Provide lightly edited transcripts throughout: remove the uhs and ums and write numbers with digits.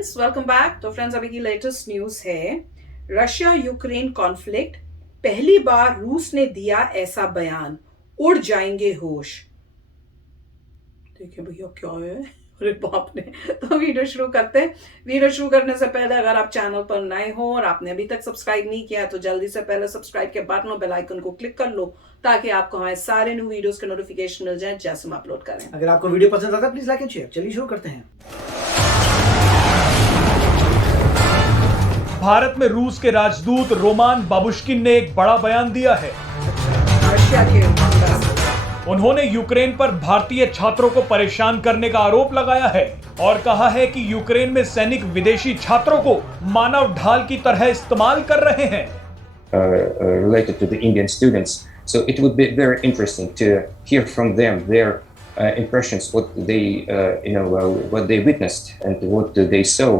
Friends, welcome back. तो friends, अभी की लेटेस्ट न्यूज़ है रशिया यूक्रेन कॉन्फ्लिक्ट। पहली बार रूस ने दिया ऐसा बयान, उड़ जाएंगे होश। देखिए भैया क्या है, अरे बाप ने। तो वीडियो शुरू करते हैं। वीडियो शुरू करने से पहले अगर आप चैनल पर नए हो और आपने अभी तक सब्सक्राइब नहीं किया तो जल्दी से पहले सब्सक्राइब के बटन और बेल आइकन को क्लिक कर लो ताकि आपको हमारे सारे न्यू वीडियोस के नोटिफिकेशन मिल जाए जैसे हम अपलोड करें। अगर आपको वीडियो पसंद आता है प्लीज लाइक एंड शेयर। चलिए शुरू करते हैं। भारत में रूस के राजदूत रोमान बाबुश्किन ने एक बड़ा बयान दिया है। रशिया के उन्होंने यूक्रेन पर भारतीय छात्रों को परेशान करने का आरोप लगाया है और कहा है कि यूक्रेन में सैनिक विदेशी छात्रों को मानव ढाल की तरह इस्तेमाल कर रहे हैं। Related to the Indian students, so it would be very interesting to hear from them their impressions, what they what they witnessed and what they saw,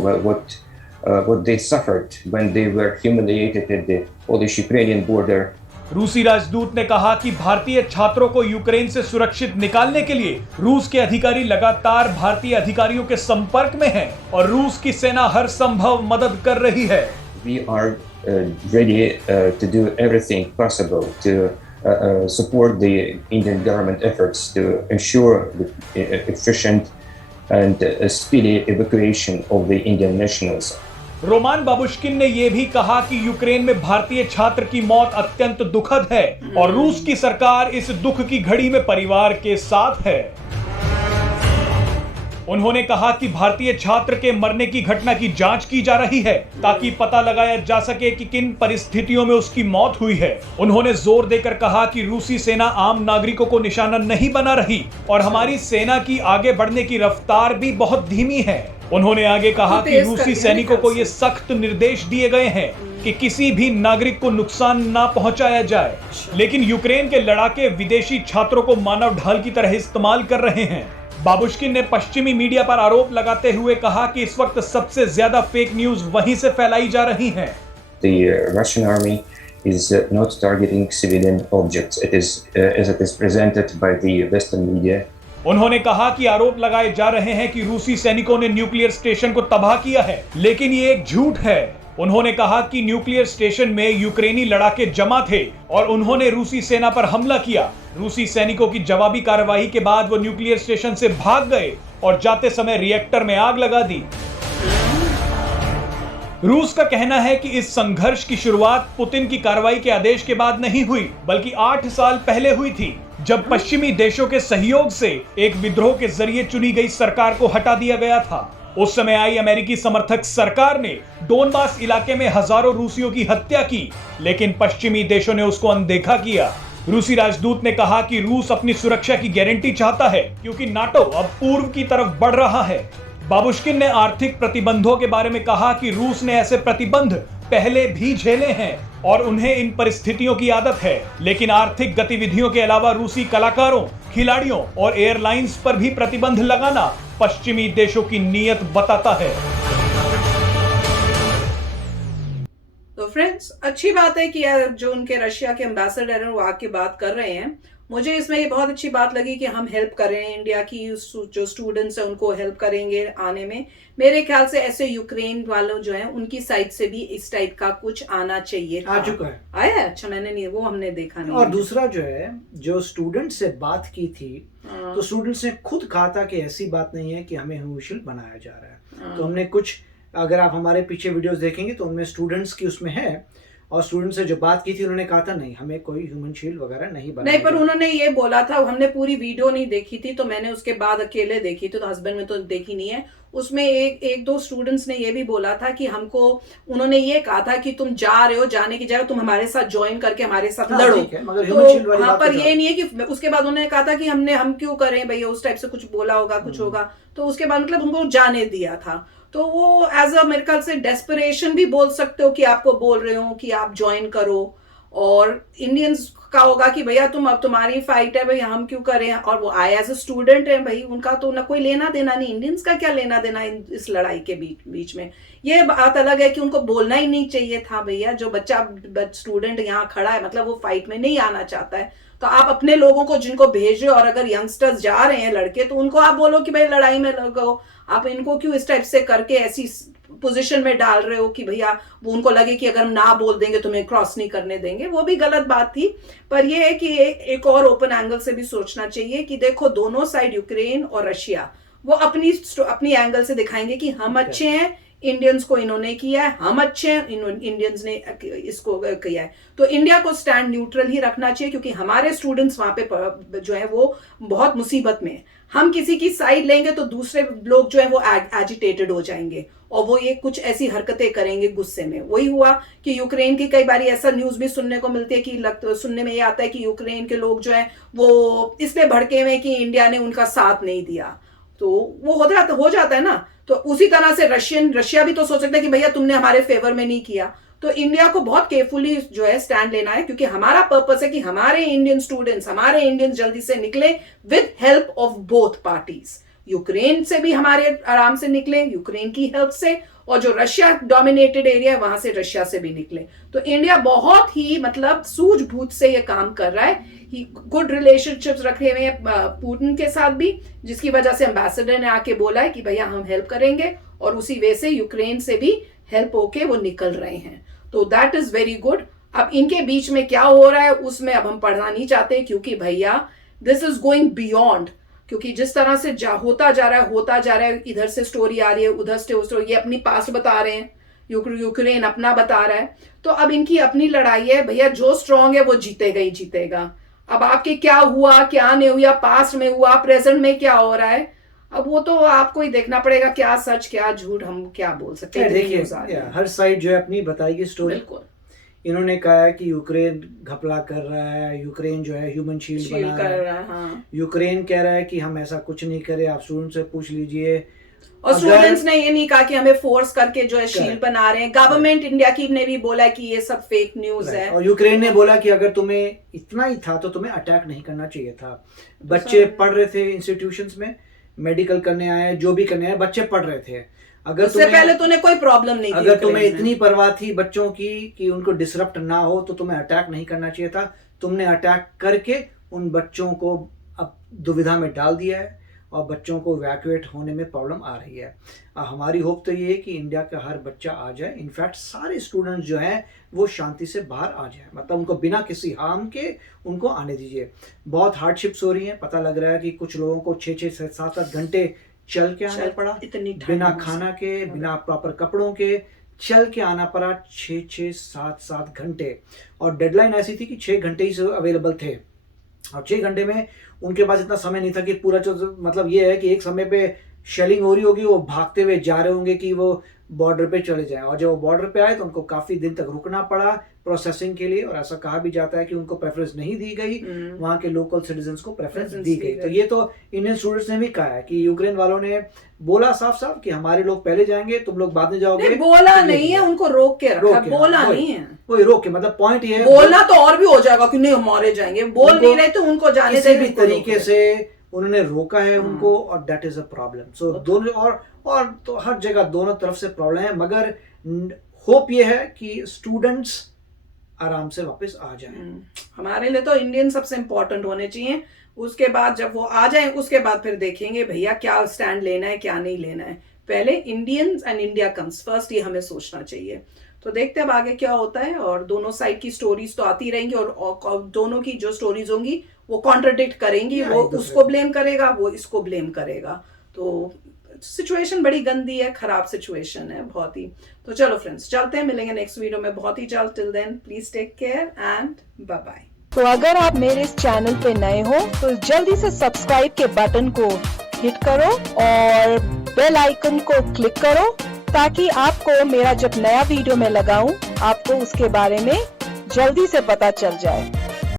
what they suffered when they were humiliated at the Polish-Ukrainian border. रूसी राजदूत ने कहा कि भारतीय छात्रों को Ukraine से सुरक्षित निकालने के लिए रूस के अधिकारी लगातार भारतीय अधिकारियों के संपर्क में हैं और रूस की सेना हर संभव मदद कर रही है। We are ready to do everything possible to support the Indian government efforts to ensure the efficient and speedy evacuation of the Indian nationals. Roman Babushkin ने यह भी कहा कि यूक्रेन में भारतीय छात्र की मौत अत्यंत दुखद है और रूस की सरकार इस दुख की घड़ी में परिवार के साथ है। उन्होंने कहा कि भारतीय छात्र के मरने की घटना की जांच की जा रही है ताकि पता लगाया जा सके कि किन परिस्थितियों में उसकी मौत हुई है। उन्होंने जोर देकर कहा कि रूसी सेना आम नागरिकों को निशाना नहीं बना रही और हमारी सेना की आगे बढ़ने की रफ्तार भी बहुत धीमी है। उन्होंने आगे कहा कि रूसी सैनिकों को ये सख्त निर्देश दिए गए हैं कि किसी भी नागरिक को नुकसान ना पहुंचाया जाए, लेकिन यूक्रेन के लड़ाके विदेशी छात्रों को मानव ढाल की तरह इस्तेमाल कर रहे हैं। बाबुश्किन ने पश्चिमी मीडिया पर आरोप लगाते हुए कहा कि इस वक्त सबसे ज्यादा फेक न्यूज वहीं से फैलाई जा रही हैं। The Russian army is not targeting civilian objects. It is as it is presented by the Western media. उन्होंने कहा कि आरोप लगाए जा रहे हैं कि रूसी सैनिकों ने न्यूक्लियर स्टेशन को तबाह किया है, लेकिन ये एक झूठ है। उन्होंने कहा कि न्यूक्लियर स्टेशन में यूक्रेनी लड़ाके जमा थे और उन्होंने रूसी सेना पर हमला किया। रूसी सैनिकों की जवाबी कार्रवाई के बाद वो न्यूक्लियर स्टेशन से भाग गए और जाते समय रिएक्टर में आग लगा दी। रूस का कहना है कि इस संघर्ष की शुरुआत पुतिन की कार्रवाई के आदेश के बाद नहीं हुई, बल्कि 8 साल पहले हुई थी, जब पश्चिमी देशों के सहयोग से एक विद्रोह के जरिए चुनी गई सरकार को हटा दिया गया था। उस समय आई अमेरिकी समर्थक सरकार ने डोनबास इलाके में हजारों रूसियों की हत्या की, लेकिन पश्चिमी देशों ने उसको अनदेखा किया। रूसी राजदूत ने कहा कि रूस अपनी सुरक्षा की गारंटी चाहता है क्योंकि नाटो अब पूर्व की तरफ बढ़ रहा है। बाबुश्किन ने आर्थिक प्रतिबंधों के बारे में कहा कि रूस ने ऐसे प्रतिबंध पहले भी झेले हैं और उन्हें इन परिस्थितियों की आदत है, लेकिन आर्थिक गतिविधियों के अलावा रूसी कलाकारों, खिलाड़ियों और एयरलाइंस पर भी प्रतिबंध लगाना पश्चिमी देशों की नीयत बताता है। तो फ्रेंड्स, अच्छी बात है कि जो उनके रशिया के एम्बेसडर हैं वो आके बात कर रहे हैं। मुझे इसमें ये बहुत अच्छी बात लगी कि हम हेल्प कर रहे हैं, इंडिया की जो स्टूडेंट्स हैं उनको हेल्प करेंगे आने में। मेरे ख्याल से ऐसे यूक्रेन वालों जो हैं उनकी साइड से भी इस टाइप का कुछ आना चाहिए था। आ चुका है। आया है? अच्छा, मैंने नहीं, वो हमने देखा नहीं। और दूसरा जो है, जो स्टूडेंट से बात की थी तो स्टूडेंट्स ने खुद कहा था कि ऐसी बात नहीं है कि हमें ह्यूमन शील्ड बनाया जा रहा है। तो हमने कुछ, अगर आप हमारे पीछे वीडियोस देखेंगे तो उनमें स्टूडेंट्स की उसमें है, और स्टूडेंट से जो बात की थी उन्होंने कहा था नहीं, हमें कोई ह्यूमन शील्ड वगैरह नहीं बनाया। नहीं, पर उन्होंने ये बोला था, हमने पूरी वीडियो नहीं देखी थी तो मैंने उसके बाद अकेले देखी थी, तो हस्बैंड में तो देखी नहीं है। उसमें एक दो स्टूडेंट्स ने ये भी बोला था कि हमको, उन्होंने ये कहा था कि तुम जा रहे हो, जाने की जगह तुम हमारे साथ ज्वाइन करके हमारे साथ लड़ो। मगर ह्यूमन शील्ड वाली हाँ, बात पर ये नहीं है कि उसके बाद उन्होंने कहा था कि हम क्यों करें भैया, उस टाइप से कुछ बोला होगा, कुछ होगा, तो उसके बाद मतलब उनको जाने दिया था। तो वो एज अ मेरे ख्याल से डेस्परेशन भी बोल सकते हो कि आपको बोल रहे हो कि आप ज्वाइन करो, और इंडियंस का होगा कि भैया तुम, अब तुम्हारी फाइट है भाई, हम क्यों करें। और वो आए एज अ स्टूडेंट है भाई, उनका तो ना कोई लेना देना नहीं, इंडियंस का क्या लेना देना इस लड़ाई के बीच में। ये बात अलग है कि उनको बोलना ही नहीं चाहिए था भैया, जो बच्चा स्टूडेंट यहाँ खड़ा है, मतलब वो फाइट में नहीं आना चाहता है, तो आप अपने लोगों को जिनको भेज रहे हो, और अगर यंगस्टर्स जा रहे हैं लड़के, तो उनको आप बोलो कि भाई लड़ाई में लगो। आप इनको क्यों इस टाइप से करके ऐसी पोजीशन में डाल रहे हो कि भैया वो उनको लगे कि अगर हम ना बोल देंगे तो हमें क्रॉस नहीं करने देंगे। वो भी गलत बात थी। पर ये है कि एक और ओपन एंगल से भी सोचना चाहिए कि देखो दोनों साइड, यूक्रेन और रशिया, वो अपनी एंगल से दिखाएंगे कि हम अच्छे हैं, इंडियंस को इन्होंने किया है, हम अच्छे हैं, इंडियंस ने इसको किया है। तो इंडिया को स्टैंड न्यूट्रल ही रखना चाहिए, क्योंकि हमारे स्टूडेंट्स वहां पे जो है वो बहुत मुसीबत में है। हम किसी की साइड लेंगे तो दूसरे लोग जो है वो एजिटेटेड हो जाएंगे और वो ये कुछ ऐसी हरकतें करेंगे गुस्से में। वही हुआ कि यूक्रेन की कई बार ऐसा न्यूज भी सुनने को मिलती है कि सुनने में ये आता है कि यूक्रेन के लोग जो है वो इसलिए भड़के हुए कि इंडिया ने उनका साथ नहीं दिया। तो वो हो जाता है ना। तो उसी तरह से रशिया भी तो सोच सकता है कि भैया तुमने हमारे फेवर में नहीं किया। तो इंडिया को बहुत केयरफुली जो है स्टैंड लेना है, क्योंकि हमारा पर्पस है कि हमारे इंडियन स्टूडेंट्स, हमारे इंडियंस जल्दी से निकले with help of both parties. Ukraine से भी हमारे आराम से निकले यूक्रेन की हेल्प से, और जो रशिया डोमिनेटेड एरिया है वहां से रशिया से भी निकले। तो इंडिया बहुत ही मतलब सूझबूझ से ये काम कर रहा है। गुड रिलेशनशिप्स रखे हुए हैं पुतिन के साथ भी, जिसकी वजह से एम्बेसडर ने आके बोला है कि भैया हम हेल्प करेंगे, और उसी वे से यूक्रेन से भी हेल्प होके वो निकल रहे हैं। तो दैट इज वेरी गुड। अब इनके बीच में क्या हो रहा है उसमें अब हम पढ़ना नहीं चाहते, क्योंकि भैया दिस इज गोइंग बियॉन्ड। क्योंकि जिस तरह से होता जा रहा है, इधर से स्टोरी आ रही है, उधर से स्टोरी, ये अपनी पास्ट बता रहे हैं, यूक्रेन अपना बता रहा है। तो अब इनकी अपनी लड़ाई है भैया, जो स्ट्रांग है वो जीतेगा ही जीतेगा। अब आपके क्या हुआ क्या नहीं हुआ, पास्ट में हुआ, प्रेजेंट में क्या हो रहा है, अब वो तो आपको ही देखना पड़ेगा, क्या सच क्या झूठ हम क्या बोल सकते हैं। देखिए हर साइड जो है अपनी बताएगी स्टोरी। बिल्कुल। इन्होंने कहा है कि यूक्रेन घपला कर रहा है, यूक्रेन जो है ह्यूमन शील्ड बना रहा है। हाँ। यूक्रेन कह रहा है कि हम ऐसा कुछ नहीं करे, आप स्टूडेंट से पूछ लीजिए। और स्टूडेंट्स ने ये नहीं कहा कि हमें फोर्स करके जो है शील्ड बना रहे हैं। गवर्नमेंट इंडिया की ने भी बोला कि ये सब फेक न्यूज है। और यूक्रेन ने बोला कि अगर तुम्हें इतना ही था तो तुम्हें अटैक नहीं करना चाहिए था। बच्चे पढ़ रहे थे इंस्टीट्यूशंस में, मेडिकल करने आए, जो भी करने आए, बच्चे पढ़ रहे थे। अगर उससे पहले तो कोई प्रॉब्लम नहीं थी। अगर तुम्हें इतनी परवाह थी बच्चों की कि उनको डिसरप्ट ना हो, तो तुम्हें अटैक नहीं करना चाहिए था। तुमने अटैक करके उन बच्चों को अब दुविधा में डाल दिया है और बच्चों को इवैक्यूएट होने में प्रॉब्लम आ रही है। हमारी होप तो ये है कि इंडिया का हर बच्चा आ जाए, इनफैक्ट सारे स्टूडेंट्स जो हैं वो शांति से बाहर आ जाए, मतलब उनको बिना किसी हार्म के उनको आने दीजिए। बहुत हार्डशिप्स हो रही हैं, पता लग रहा है कि कुछ लोगों को 6-6 से 7-7 घंटे चल के आना पड़ा, बिना खाना के, बिना प्रॉपर कपड़ों के चल के आना पड़ा 6-6, 7-7 घंटे। और डेडलाइन ऐसी थी कि 6 घंटे ही अवेलेबल थे, और 6 घंटे में उनके पास इतना समय नहीं था कि पूरा जो मतलब ये है कि एक समय पे शेलिंग हो रही होगी, वो भागते हुए जा रहे होंगे कि वो बॉर्डर पे चले जाएं। और जब वो बॉर्डर पे आए तो उनको काफी दिन तक रुकना पड़ा प्रोसेसिंग के लिए, और ऐसा कहा भी जाता है कि उनको प्रेफरेंस नहीं दी गई, वहां के लोकल सिटीजन्स को प्रेफरेंस दी गई। तो ये तो इंडियन स्टूडेंट्स ने भी कहा है कि यूक्रेन वालों ने बोला साफ साफ कि हमारे लोग पहले जाएंगे, तुम लोग बाद में जाओगे। बोला नहीं है, उनको रोक के रखा, बोला नहीं है। वही रोक के, मतलब पॉइंट ये है, बोलना तो और भी हो जाएगा कि नहीं हमारे जाएंगे, बोल नहीं रहे तो उनको जाने किसी भी तरीके से उन्होंने रोका है उनको, और दैट इज अ प्रॉब्लम। सो दोनों और तो हर जगह दोनों तरफ से प्रॉब्लम है, मगर होप ये है कि स्टूडेंट्स आराम से वापस आ जाएं। हमारे लिए तो इंडियन सबसे इंपॉर्टेंट होने चाहिए। उसके बाद जब वो आ जाएं, उसके बाद फिर देखेंगे भैया क्या स्टैंड लेना है क्या नहीं लेना है। पहले Indians and India comes first, ये हमें सोचना चाहिए। तो देखते हैं अब आगे क्या होता है। और दोनों साइड की स्टोरीज तो आती रहेंगी, और दोनों की जो स्टोरीज होंगी वो कॉन्ट्रडिक्ट करेंगी। वो उसको ब्लेम करेगा, वो इसको ब्लेम करेगा। तो सिचुएशन बड़ी गंदी है, खराब सिचुएशन है बहुत ही। तो चलो फ्रेंड्स, चलते हैं, मिलेंगे नेक्स्ट वीडियो में बहुत ही जल्द। Till then please take care and bye bye. तो अगर आप मेरे इस चैनल पे नए हो तो जल्दी से सब्सक्राइब के बटन को हिट करो और बेल आइकन को क्लिक करो, ताकि आपको मेरा जब नया वीडियो मैं लगाऊं आपको उसके बारे में जल्दी से पता चल जाए।